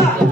Yeah.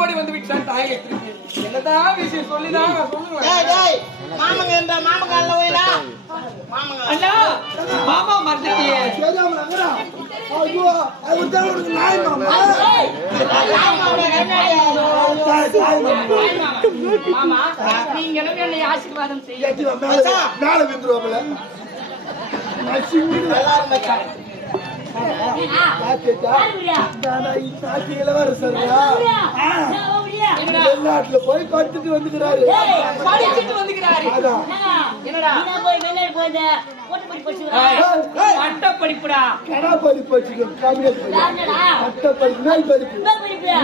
ஓடி வந்து விட்டான் தாயை என்னதான் விஷயம் சொல்லிதான் சொல்லுவேன் மாமங்க என்ற மாமங்க அல்ல ஓய்டா மாமங்க அண்ணா மாமா மறந்துட்டியே மாமா நீங்க என்னை ஆசீர்வாதம் செய்ய மேல விந்துருவாப்ல வெளிநாட்டுல போய் படுத்துட்டு வந்துக்கிறாரு படிச்சுட்டு வந்துக்கிறாரு அதான் என்னடா ஏய், சட்ட படிப்புடா கடா படிப்பு வச்சுக்கோ கம்மியாக பட்ட படிப்பு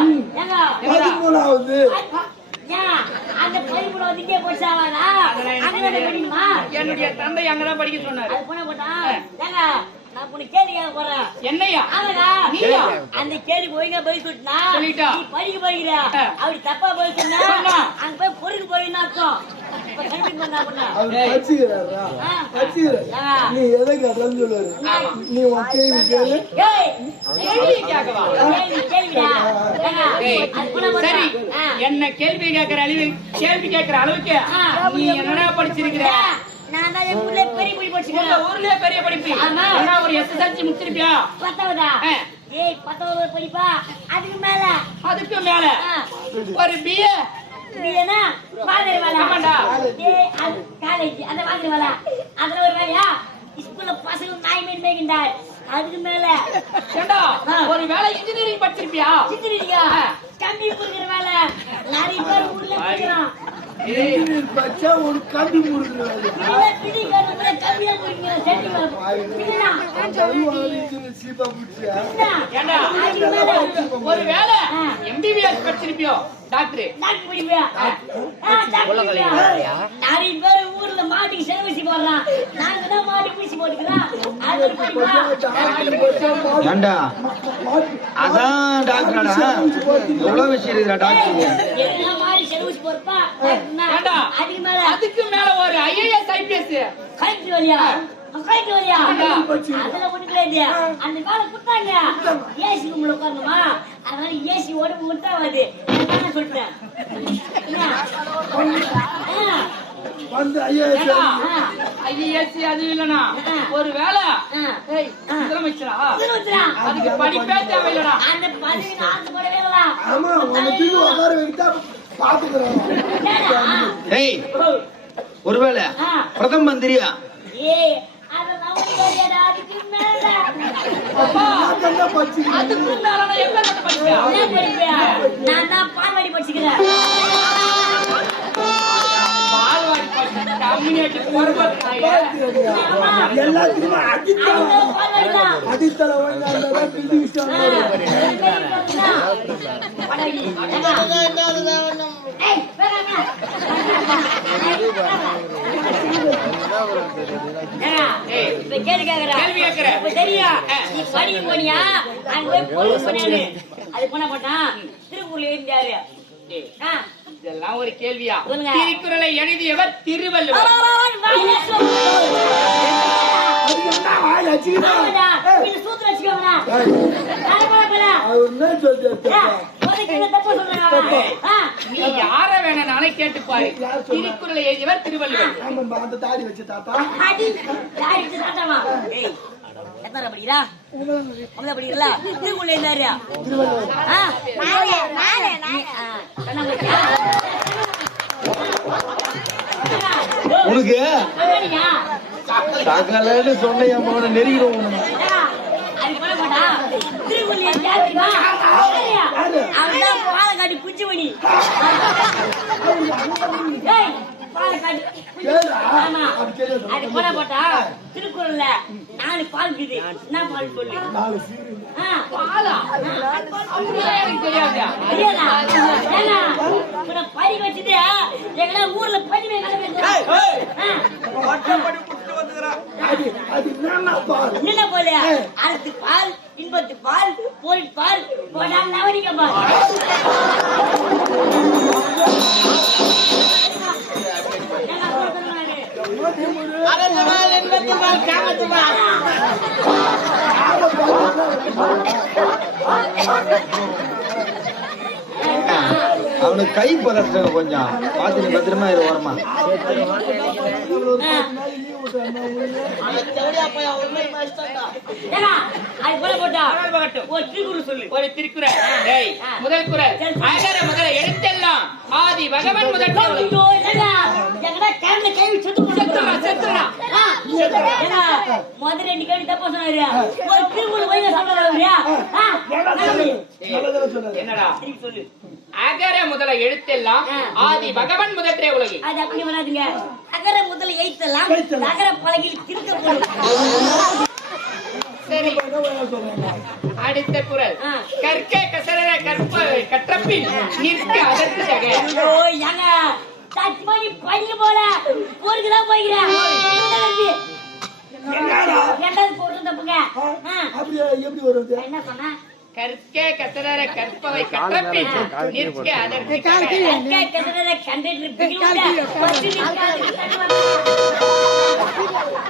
பதிமூணாவது அந்த பைப்புல வந்து இங்கே படிக்குமா என்னுடைய தந்தை அங்கதான் படிக்க சொன்னாரு நான் உனக்கு கேள்வி கேட்க போறேன் என்னையா? ஆமாடா. நீயா? அந்த கேள்வி ஒழுங்கா பதில் சொல்லிட்டா சொல்லிட்டா. நீ படிக்க போகிற ஆ. அப்படி தப்பா பதில் சொன்னா சொன்னா. அங்க போய் பொறுக்கு போயின்னு அர்த்தம். நீ எதை கேட்டாலும் நீ உன் கேள்வி கேளு. சரி. என்ன கேள்வி கேட்கிற அளவு கேள்வி கேட்கிற அளவுக்கு. நீ என்னடா படிச்சிருக்கிற? புள்ள பெரிய படி உங்க படிச்சுக்கிறேன் ஊர்லயே பெரிய படிப்பு ஆமா. ஒரு எஸ்எஸ்எல்சி முடிச்சிருப்பியா? பத்தாவதா. ஏய் பத்தாவது படிப்பா அதுக்கு மேல. அதுக்கு மேல. ஒரு பிஏ என்ன மாதிரி வேலை ஆமாண்டா. ஏய் அது காலேஜ் அந்த மாதிரி வேலை அதுல ஒரு வேலையா? ஸ்கூல்ல பசங்க நாய் மீன் மேய்கின்றார். அதுக்கு மேல. ஏண்டா. ஒரு வேலை இன்ஜினியரிங் படிச்சிருப்பியா? சித்திரிக்கா கம்பி கொடுக்குற வேலை. நிறைய பேர் ஊர்ல இருக்கிறான் பச்சா ஒரு கம்பி முடுக்கிறாரு. சீப்பா ஏண்டா? ஆ. எம்பிபிஎஸ் படிச்சிருப்பியோ? டாக்டர். டாக்டர் படிப்பியா? நிறைய பேர் ஊர்ல மாட்டுக்கு செலவூசி போடுறான் நாங்க தான் மாட்டுக்கு ஊசி போட்டுக்கிறோம். ஏண்டா? மாட்டு அதான் டாக்டரடா. எவ்வளவு விஷயம் இருக்குடா டாக்டர் என்ன மாதிரி செலவூசி போறப்பா டாக்டர்னா ஏண்டா? அதுக்கு மேல அதுக்கு மேல ஒரு ஐஏஎஸ் ஐபிஎஸ் கழுத்து வலியா? அதுல கிடையாது அந்த வேலை கொடுத்தாங்க. ஏசி ரூம்ல அதனால ஏசி உடம்பு விட்டாவது நான். வந்து. ஐஏஎஸ் அது இல்லனா ஒரு. ஏய் முதலமைச்சரா? அதுக்கு படிப்பே தேவையில்லடா. அந்த பதவி நான். ஆமா உட்கார? ஏய். ஒருவேளை. பிரதம மந்திரியா? ஏய், நான் தான் பால்வாடி படிச்சுக்கிறேன். எல்லாத்துக்குமே அடித்தளம். அடித்தளம் கேள்வி போனியா? அங்க போய் அது போன போட்டான் திருப்பூர்ல இருந்தாரு இதெல்லாம் ஒரு கேள்வியா திருக்குறளை எழுதியவர் திருவள்ளுவர் சூத்திரம் நீ யார வேணாலும் கேட்டு பாரு திருக்குறளை எழுதியவர் திருவள்ளுவர். ஆமாம்பா அந்த தாடி வச்சு தாத்தா? ஏய், எத்தனை படிக்கிறா படிக்கிறா? உனக்கு? சகலன்னு சொன்ன என் மகனை மாட்டா? திருக்குறள்? அவன்தான் பாலக்காடு குஞ்சுமணி. ஏய், பாலக்காடு குஞ்சு- கேளா? ஆமா. அது போட போட்டா திருக்குறள்ல நாலு பால் இருக்குது. என்ன பால் சொல்லு? பாலா? தெரியாது? படிக்க வச்சுட்டு எங்கன்னா ஊர்ல படிமை என்ன போல? அறுத்து பால்? இன்பத்து பால் போனால் நவனிக்க பால். காமத்து மேல் அவனுக்கு கை பதற்றம் கொஞ்சம். பார்த்து பத்திரமா இரு ஓரமா. ஒரு திருக்குறள். முதல் அகர முதல எழுத்தெல்லாம். ஆதி பகவன் முதல் ரெண்டு கேள்வி தப்பா சொன்னாரு. ஒரு என்னடா சொல்லு. அகர முதல எழுத்தெல்லாம் ஆதி பகவன் முதற்றே உலகு அது அப்படி வராதுங்க. அகர முதல்ல எழுத்தெல்லாம். நகர பலகையில் சரி. அடுத்த ஆ. கற்க கசர கற்ப கற்றப்பின் நிற்க அதற்கு தக ஐயோ, ஏங்க, நீ படிக்க போல ஊருக்குதான் போய்க்கிறேன். ரெண்டாவது போட்டு தப்புங்க. ஆ, அப்படியே எப்படி வருது? என்ன சொன்ன? கற்க கசர கற்பவை கற்றப்பின் நிற்க அதற்கு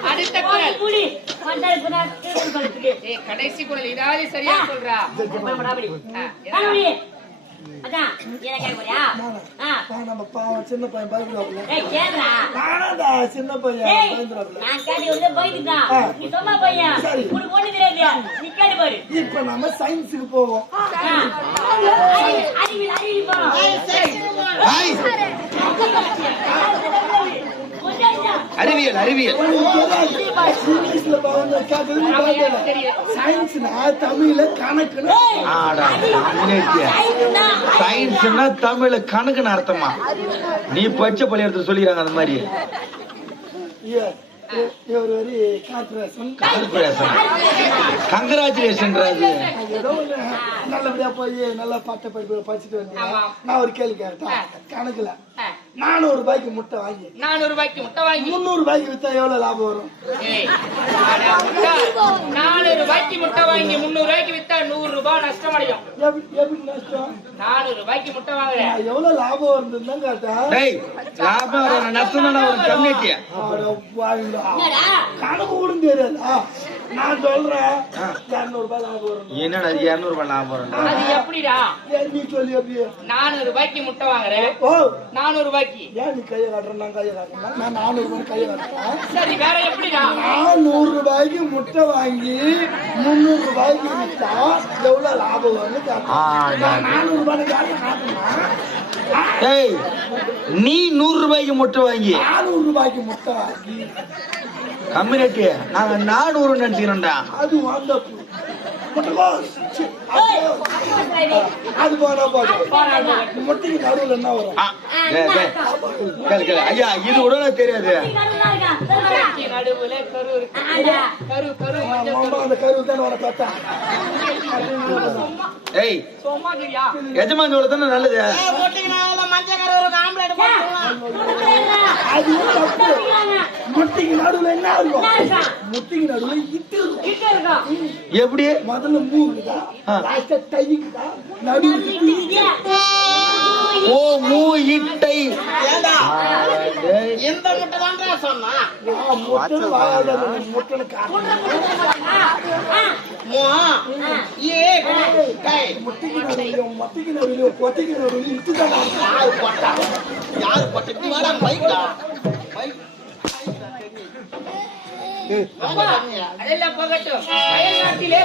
அடுத்த. ஏய், கடைசி குறள் இதாவது சரியா சொல்றா? சின்ன பையன் பையன் இப்ப நம்ம சயின்ஸுக்கு போவோம். அறிவியல், அறிவியல். சயின்ஸ்னா தமிழ்ல கணக்குன்னு சயின்ஸ்னா தமிழ்ல கணக்குன்னு அர்த்தமா? நீ பச்சை பள்ளியிடத்துல சொல்லிக்கிறாங்க அந்த மாதிரி. இவர் வரி கார்பரேஷன் கார்பரேஷன் கங்கராச்சுலேஷன்ன்றது ஏதோ ஒண்ணு நல்லபடியா போய் நல்லா பட்ட படிப்பு படிச்சுட்டு வந்தேன் ஆமா. நான் ஒரு கேள்வி கேட்டேன். கணக்குல. நானூறு ரூபாய்க்கு முட்டை வாங்கி நானூறு ரூபாய்க்கு முட்டை வாங்கி முந்நூறு ரூபாய்க்கு வித்தா எவ்வளவு லாபம் வரும். நானூறு ரூபாய்க்கு முட்டை வாங்கி முந்நூறு ரூபாய்க்கு வித்தா நூறு ரூபாய் நஷ்டம் அடையும் எப்படி நஷ்டம்? நானூறு ரூபாய்க்கு முட்டை வாங்குறேன் எவ்வளவு லாபம் வருதுன்னு தான் கேட்டேன். டேய் லாபம் நஷ்டம் கணக்கு கூட தெரியாதா? நான் சொல்றேன். ஆ. இரநூறு ரூபாய் லாபம் வரும் என்னடா அது ரூபாய் லாபம் வரும் அது எப்படிடா? ஏன் நீ சொல்லி அப்படியே? நானூறு ரூபாய்க்கு முட்டை வாங்குறேன். ஓ. நானூறு ரூபாய்க்கு. ஏன் நீ கையை காட்டுற? நான் கையை காட்டுறேன். நான் நானூறு ரூபாய் கையை காட்டுறேன். சரி வேற எப்படிடா? நானூறு ரூபாய்க்கு முட்டை வாங்கி முந்நூறு ரூபாய்க்கு வித்தா எவ்வளவு லாபம் நான் நானூறு காட்டுனா ஏய் நீ நூறு ரூபாய்க்கு முட்டை வாங்கி. நானூறு ரூபாய்க்கு முட்டை வாங்கி கம்யூனிட்டி நாங்க நானூறு நினைச்சுக்கிறோம்டா அது அந்த அது போனா போதும் முட்டைக்கு நடுவில் என்ன வரும். ஐயா இது உடனே தெரியாது. நடுவுல கரு இருக்கு கரு கரு அந்த கருவு தானே வர பார்த்தா ஏய் சோமாகிரியா நல்லது? அது தப்பு நடுவில் என்ன இருக்கும் நடுவில் இட்டு இருக்கும் எப்படி? முதல்ல மூக்குதா ஓ மூ இட்டை.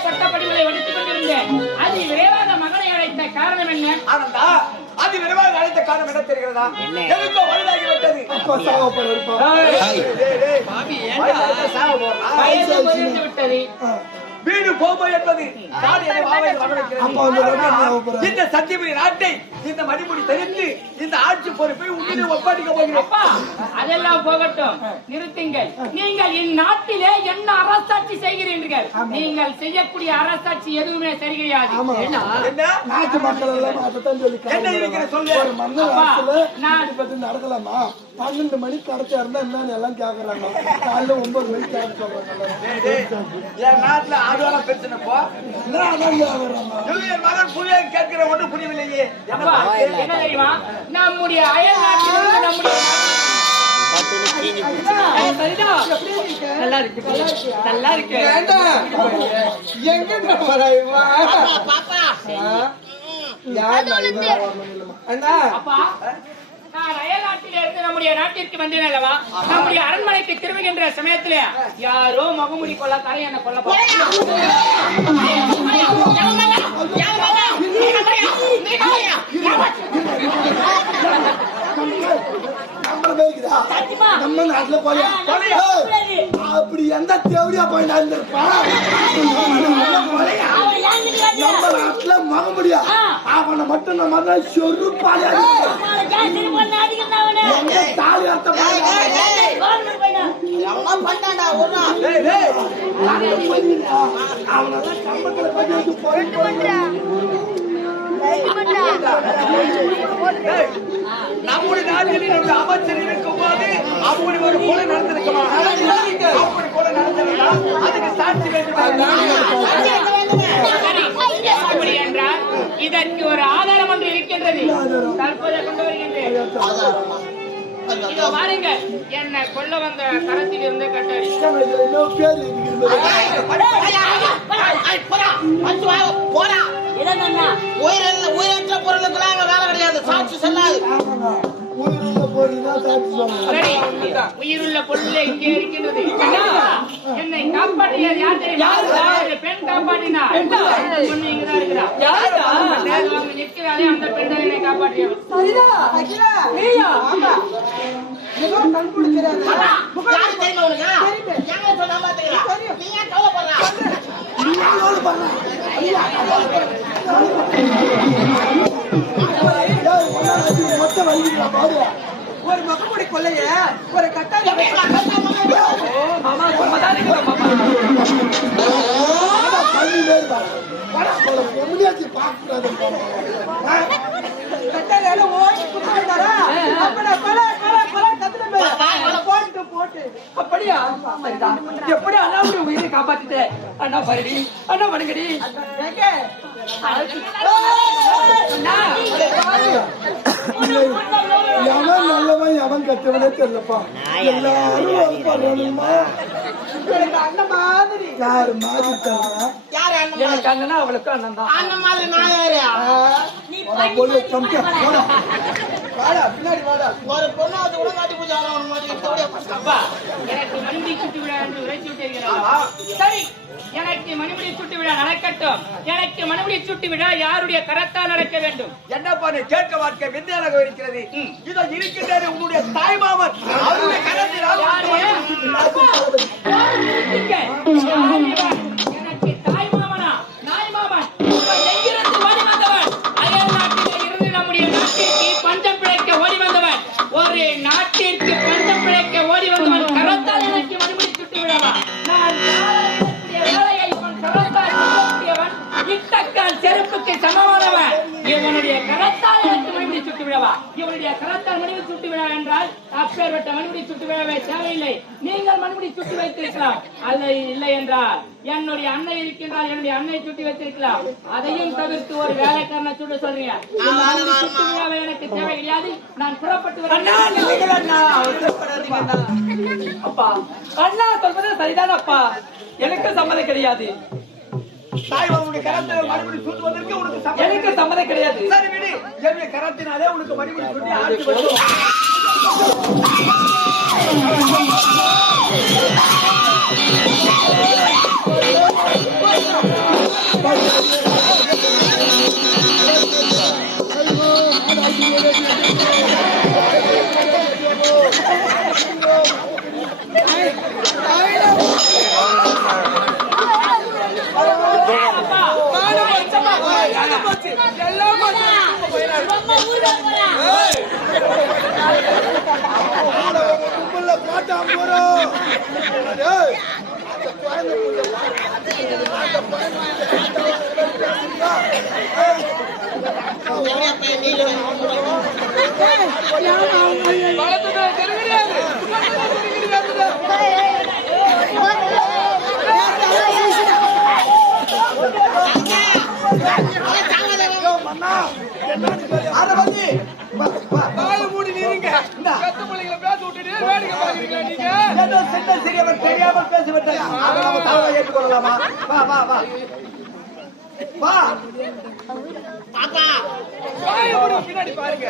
பட்டப்படிகளை வடித்துக் கொண்டிருந்தேன் அது விரைவாக மகனை அழைத்த காரணம் என்ன அது விரைவாக அழைத்த காரணம் என்ன தெரிகிறதா? எதுக்கோ வயதாகி விட்டது அப்பா. வயது முதிர்ந்து விட்டது. வீடு போமோ என்பது இந்த சத்தியமணி நாட்டை இந்த மணிமுடி தெரிந்து இந்த ஆட்சி பொறுப்பை உன்னிடம் ஒப்படைக்க போகிறேன். அப்பா அதெல்லாம் போகட்டும். நிறுத்துங்கள். நீங்கள் இந்நாட்டிலே என்ன அரசாட்சி செய்கிறீர்கள்? நீங்கள் செய்யக்கூடிய அரசாட்சி எதுவுமே சரி கிடையாது நாட்டு மக்கள் என்ன இருக்கிற சொல்லு. நான் நடக்கலாமா? பன்னெண்டு மணிக்கு கடைச்சா இருந்தா என்னன்னு எல்லாம் கேக்குறாங்க. காலையில ஒன்பது மணிக்கு சொல்றாங்க ஆதார பிரச்சனை போ மகன் புரிய கேட்கிற ஒன்றும் புரியவில்லையே. என்ன தெரியுமா? நம்முடைய அயல் நாட்டிலிருந்து நம்முடைய. நல்லா இருக்கு நல்லா இருக்கு. எங்க பாப்பா யார் அண்ணா. அப்பா. நான் அயல் நாட்டில இருந்து நம்முடைய நாட்டிற்கு வந்தேன் அல்லவா? நம்முடைய அரண்மனைக்கு திரும்புகின்ற சமயத்துல யாரோ முகமுடி கொள்ள தரை என்ன கொல்ல நம்ம நாட்டுல கொலையா அப்படி எந்த தேவடியா போய் நடந்திருப்பான் நம்ம நாட்டுல மக முடியா அவனை மட்டும் நம்ம தான் சொருப்பாலே எங்க தாலி டேய், அவனை கம்பத்துல வச்சு போயிட்டு நம்முடைய நாடுகளில் உள்ள அமைச்சர் இருக்கும் போது அப்படி ஒரு கொலை நடந்திருக்குமா? அப்படி கொலை நடந்திருந்தா அதுக்கு சாட்சி வேண்டும்? என்றால் இதற்கு ஒரு ஆதாரம் ஒன்று இருக்கின்றது. தற்போது கொண்டு வருகின்றேன். இதோ பாருங்க என்ன கொல்ல வந்த கரத்தில் இருந்து இன்னும் பேர் இருக்கிறது உயிரற்ற பொருளுக்கெல்லாம் அங்க வேலை கிடையாது. சாட்சி செல்லாது உயிருள்ள பொருள் இங்கே இருக்கின்றது என்னை காப்பாற்றியது யார் தெரியுமா? பெண் காப்பாற்றினா. பொண்ணு இங்கதான் இருக்கிறா. அந்த பெண் என்னை காப்பாற்றியவர் தெரியுமா? உனக்கு? நீ ஏன் கவலைப்படுறா? ஒரு மகமுடி கொள்ளைய ஒரு கட்டாய மாமா சும்மாதான் கட்டாயில ஓடி குடுத்தாரா அப்பட பல பல பல போட்டு போட்டு. அப்படியா? எப்படி அண்ணா உயிரை காப்பாத்திட்டே அண்ணா பரடி அண்ணா வணங்கடி. எவன் நல்லவன் எவன் கெட்டவனே தெரியலப்பா. எல்லாரும் ஒரு பண்ணணுமா மாதிரி. யாரு அண்ணன் எனக்கு அண்ணனா அவளுக்கு அண்ணன் தான் வாடா பின்னாடி வாடா. ஒரு பொண்ணு அது கூட காட்டி பூஜை ஆரம்பம் மாதிரி இப்படியே அப்பா. எனக்கு மணிமுடி சுட்டு விழா என்று உரைத்து விட்டீர்களா சரி எனக்கு மணிமுடி சுட்டு விழா நடக்கட்டும். எனக்கு மணிமுடி சுட்டு விழா யாருடைய கரத்தால் நடக்க வேண்டும்? என்னப்பா நீ கேட்க வார்த்தை வித்தியானகம் இருக்கிறது. இதோ இருக்கின்றது உன்னுடைய தாய்மாமன் அவருடைய கரத்தினால் சமமானவன் இவனுடைய கரத்தால் எனக்கு சுட்டு விடவா? இவனுடைய கரத்தால் மறுபடி சுட்டு விழா என்றால் அப்பேற்பட்ட மறுபடி சுட்டு விழாவே தேவையில்லை. நீங்கள் மறுபடி சுட்டு வைத்திருக்கலாம். அல்ல இல்லை என்றால் என்னுடைய அன்னை இருக்கின்றால் என்னுடைய அன்னை சுட்டி வைத்திருக்கலாம். அதையும் தவிர்த்து ஒரு வேலைக்காரனை சுட்டு சொல்றீங்க. சுட்டு விழாவை எனக்கு தேவை கிடையாது. நான் புறப்பட்டு அப்பா அண்ணா சொல்வது சரிதான் அப்பா எனக்கு சம்மதம் கிடையாது. தாய்மாமனுடைய கரத்தில் மறுபடி சூட்டுவதற்கு உனக்கு சம்மதம் எனக்கு சம்மதம் கிடையாது. சரி விடு. என்னுடைய கரத்தினாலே உனக்கு மறுபடி சுட்டி ஆட்சி என்ன அரை வந்து. வாயை மூடி நிறுங்க. பெத்த பிள்ளைங்களை பேச விட்டுட்டு வேடிக்கை பார்க்கறீங்களா நீங்க? ஏதோ சின்ன சிறியவர் தெரியாமல் பேசிவிட்டார். அதை நம்ம தாழ்வா ஏற்றுக்கொள்ளலாமா? வா, வா, வா. வா. வாயை மூடி பின்னாடி பாருங்க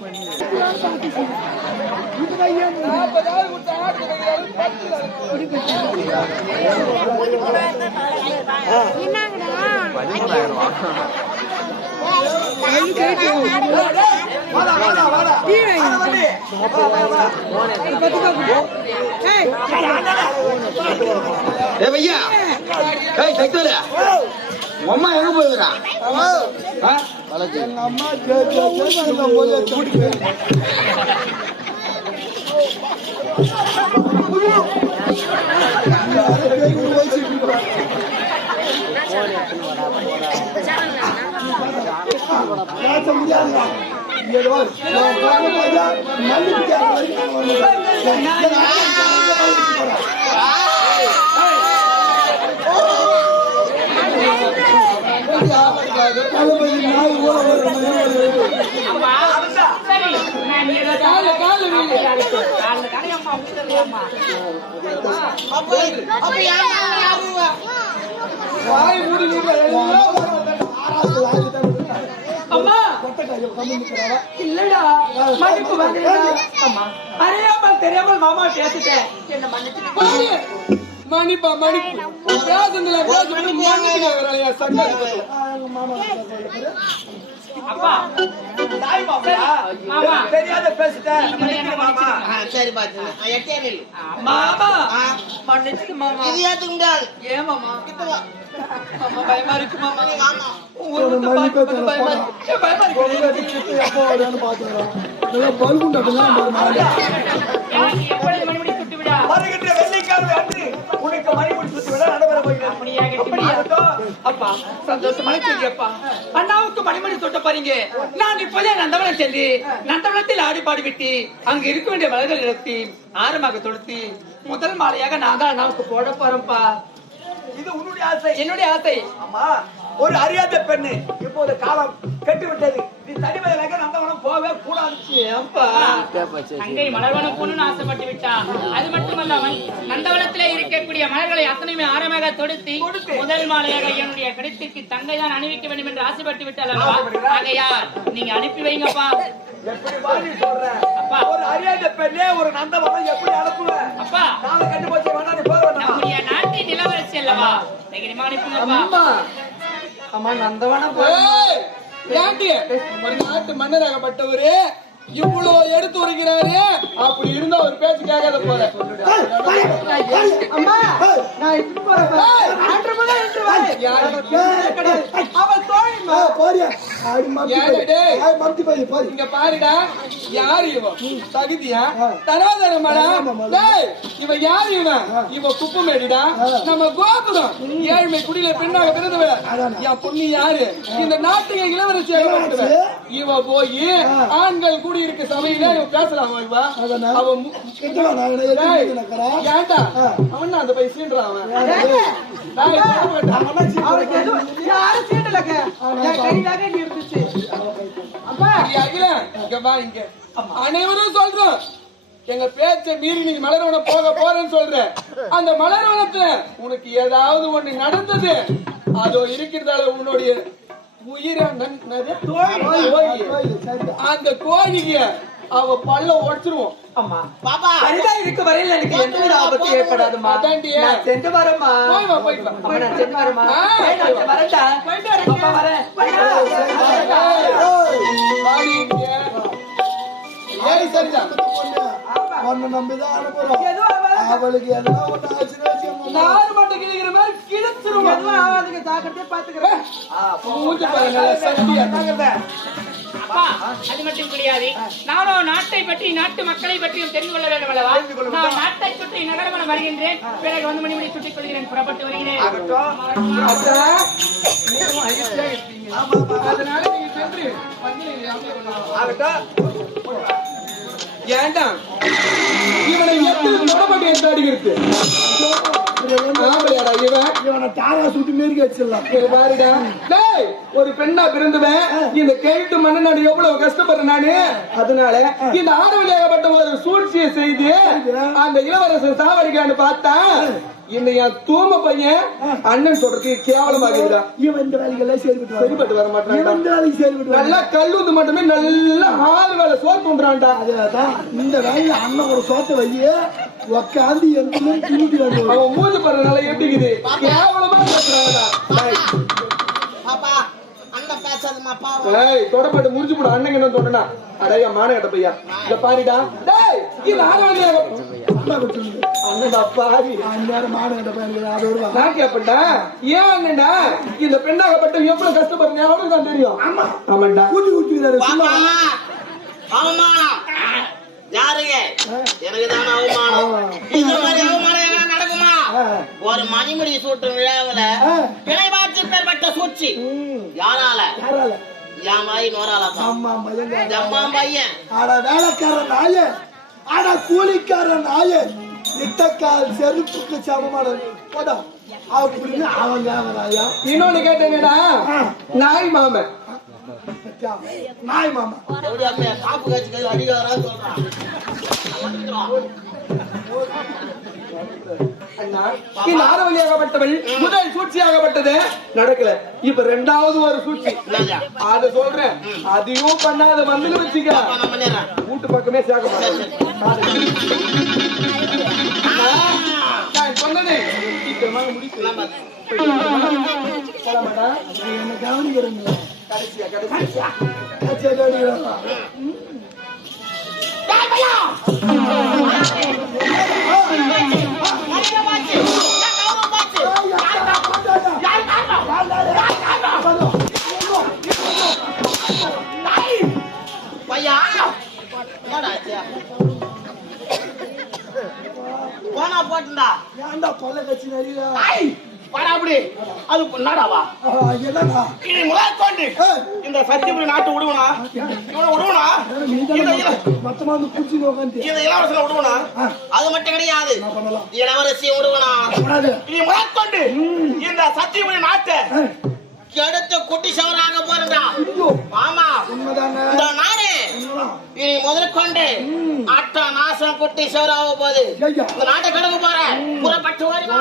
பத்து வாடா, வாடா, வாடா. அரை வந்து. வா, வா, வா. ஏ பையா ஏய் சக்திவேலு உன் அம்மா எங்க போயிருக்கா எங்க அம்மா கேட்டு கேட்டு போய் கூட்டிட்டு பேச முடியாதுடா. இங்க வா. நான் பார்க்க போதா, மன்னிப்பு கேட்க வரைக்கும் நான் வரமாட்டேன். தளபதி நாய் ஓட வர மாதிரி அம்மா, சரி நான் ஏதோ கால கால கால தானே அம்மா ஊத்துறியம்மா வாய் மூடி. அம்மா? இல்லடா. மன்னிப்பு வாங்குறீங்களா? அம்மா. அறியாமல் தெரியாமல் மாமா பேசிட்டேன். என்ன மன்னிச்சு மன்னிப்பா மன்னிப்பு பேசுங்கள பேசுறது எங்க மாமா அப்பா தாய் மாமா மாமா. தெரியாத பேசிட்டேன் மாமா சரி பாத்து எட்டே நெல் மாமா மன்னிச்சுக்கு மாமா இது ஏத்துக்க முடியாது ஏன் மாமா கிட்ட வா. மாமா பயமா இருக்கு மாமா ஊரு விட்டு பார்க்கும்போது பயமா இருக்கு பயமா இருக்கு எப்போ வருவான்னு பாத்துக்கிறோம் நல்லா அப்படிலாம் பாருங்க எப்பொழுது மணிமுடி சுட்டு விடா வருகின்ற வெள்ளிக்கிழமை அன்று உனக்கு மணிமுடி சுத்தி விட நடைபெற போகிறது அப்படியாக அப்படியாகட்டும். அப்பா சந்தோஷமான செய்தி அப்பா அண்ணாவுக்கு மணிமணி சுட்ட பாருங்க. நான் இப்போதே நந்தவனம் சென்று நந்தவனத்தில் ஆடி பாடி விட்டு அங்கு இருக்க வேண்டிய மலர்கள் நிறுத்தி ஆரமாக தொடுத்து முதல் மாலையாக நான் தான் அண்ணாவுக்கு போட போறேன்ப்பா. இது உன்னுடைய ஆசை. என்னுடைய ஆசை. அம்மா ஒரு அறியாத பெண்ணு. இப்போது காலம் கெட்டுவிட்டது. நீ தனிமையிலாக நந்தவனம் போகவே கூடாது தங்கை மலர்வனம் பொண்ணுன்னு ஆசைப்பட்டு விட்டா. அது மட்டுமல்லாமல் நந்தவனத்திலே இருக்கக்கூடிய மலர்களை அத்தனையுமே ஆரமாக தொடுத்து முதல் மாலையாக என்னுடைய கடித்திற்கு தங்கை தான் அணிவிக்க வேண்டும் என்று ஆசைப்பட்டு விட்டாள் அல்லவா நீங்க அனுப்பி வைங்கப்பா. ஒரு அறியாத பெண்ணே ஒரு நந்தவனம் எப்படி அனுப்புவேன் அப்பா. கெட்டு போச்சு நம்முடைய நாட்டின் இளவரசி அல்லவா? அனுப்புங்கப்பா. அம்மா ஏண்டி? ஒரு நாட்டு மன்னராகப்பட்டவரு இவ்வளவு எடுத்து வருகிறாரு அப்படி இருந்தா ஒரு பேச்சு கேட்காத போல அம்மா நான் இட்டு போறேன் ஆண்டு ஆடி? ஆடி போய். இங்க பாருடா. யாரு இவன்? தகுதியா? தராதரமாடா டேய் இவன் யாரு இவன்? இவன் குப்பமேடுடா. நம்ம கோபுரம். ஏழ்மை குடியில பெண்ணாக பிறந்தவ. என் பொண்ணு யாரு? இந்த நாட்டுக்கு பிறந்தவ இவ போய் ஆண்கள் கூடியிருக்க சபையில இவன் பேசலாம் இவ. அவன் ஏன்டா? அவன் அந்த பையன் சீன்றான் அவன். எதுவும் யாரும் சீண்டலங்க. அனைவரும் சொல்றோம். எங்க பேச்ச மீறி நீங்க மலர்வனம் போக போறேன்னு சொல்ற. அந்த மலர்வனத்துல உனக்கு ஏதாவது ஒண்ணு நடந்தது? அதோ இருக்கிறதால உன்னுடைய உயிரை. அந்த கோழிக்கு அவ பல்ல உடைச்சிருவோம். அம்மா. பாப்பா சரிதா இருக்க வரையில் எனக்கு எந்த ஒரு ஆபத்து ஏற்படாதுமா. நான் சென்று வரேம்மா. அம்மா நான் சென்று வரேம்மா. நான் அப்பா வரேன். ஏய், சரிதான் உன்னை நம்பிதான் அனுப்புறோம். அவளுக்கு எதனா ஒண்ணு ஆச்சுன்னா வச்சுக்கோங்க. நாலு மட்டும் கிழிக்கிற மாதிரி கிழிச்சிருவோம். எதுவும் ஆகாதுங்க ஜாக்கிரதையா பாத்துக்கிறேன் மூஞ்சி பாருங்க சட்டியா அப்பா அது மட்டும் கிடையாது நானும் நாட்டை பற்றி நாட்டு மக்களை பற்றியும் தெரிந்து கொள்ள வேண்டும் அல்லவா? நான் நாட்டை சுற்றி நகரமனம் வருகின்றேன். பிறகு வந்து மணி மணி சுற்றிக் கொள்கிறேன் புறப்பட்டு வருகிறேன். அதனால நீங்க சென்று. ஏன்டா இவனை எத்தனை தொடப்பட்டு எடுத்து அடிக்கிறது ஆம்பளையாடா இவன் இவனை தாரா சுட்டு மீறி வச்சிடலாம். பாருடா. டேய், ஒரு பெண்ணா பிறந்தவன் இந்த கேட்டு மண்ணு நான் எவ்வளவு கஷ்டப்படுறேன் நானு? அதனால இந்த ஆடவழியாகப்பட்ட ஒரு சூழ்ச்சியை செய்து அந்த இளவரசன் சாவடிக்கான்னு பார்த்தா இந்த என் தூம பையன் அண்ணன் சொல்றதுக்கு கேவலமாகுதுடா இவன் இந்த வேலைக்கெல்லாம் சேர்விட்டு வர சரிப்பட்டு வர மாட்டான் இவன் இந்த வேலைக்கு வர நல்லா கல்லூந்து மட்டுமே நல்லா ஆள் வேலை சோறு தோன்றான்டா அதான் இந்த வேலையில அண்ணன் ஒரு சோத்தை வையே உக்காந்து எந்த திருப்பி அவன் மூஞ்சி படுறதுனால எப்படி இருக்குது கேவலமா பேசுறாங்கடா பாப்பா. அண்ணன் பேசாதம்மா பாவம். ஏய் தொடப்பட்டு முடிஞ்சு போடு. அண்ணன் என்ன தோணுனா அடையா மான கட்ட பையா. இத பாருடா. இது அண்ணன்டா இந்த பெண்ணாகப்பட்ட எவ்வளவு கஷ்டப்படுறேன் தான் தெரியும் ஆமாண்டா கூட்டி யாருங்க எனக்கு தானே அவமானம் இந்த மாதிரி அவமானம் எங்க நடக்குமா ஒரு மணிமுடி சூட்டும் விழாவுல பிழைவாட்சி பெறப்பட்ட சூழ்ச்சி யாரால யாரால என் மாதிரி நோரால தான் அம்மா பையன் எம்மா பையன் ஆட வேலைக்கார நாய ஆட கூலிக்கார நாய இட்டக்கால் செருப்புக்கு சமமான போடா. அப்படின்னு அவங்க அவராயா இன்னொன்னு கேட்டேங்கடா நாய் மாமன் நாய் மாமா. எப்படி அம்மையா காப்பு காட்சி அடிக்காரா சொல்றான். அண்ணா, இந்த ஆரவழியாகப்பட்டவள் முதல் சூழ்ச்சியாகப்பட்டது. நடக்கல. இப்ப ரெண்டாவது ஒரு சூழ்ச்சி? அத சொல்றேன். அதையும் பண்ணாத வந்து வச்சுக்க. வீட்டு பக்கமே சேர்க்க மாட்டேன். சொன்னது என்ன கவனிக்கிறீங்களா கடைசியா கடைசியா. என்னடா ஆச்சு? போனா போட்டுண்டா ஏன்டா தொல்லை கட்சி நிறைய வாடா அப்படி அது என்னடாவா என்னடா? இது முதல் தோண்டி ஏய், இந்த சத்தியபுரி நாட்டு விடுவனா இவனை விடுவனா மொத்தமா வந்து குடிச்சு இந்த இளவரசனை விடுவனா அது மட்டும் கிடையாது. இளவரசியை விடுவனா கூடாது இது முதல் தோண்டி இந்த சத்தியபுரி நாட்டை கெடுத்து குட்டி சவராக போறா ஐயோ ஆமா இந்த நாடு. இனி முதல் கொண்டு. அட்ட நாசம் குட்டி சவராக போகுது இந்த நாட்டை கடக்க போற. புறப்பட்டு வருவா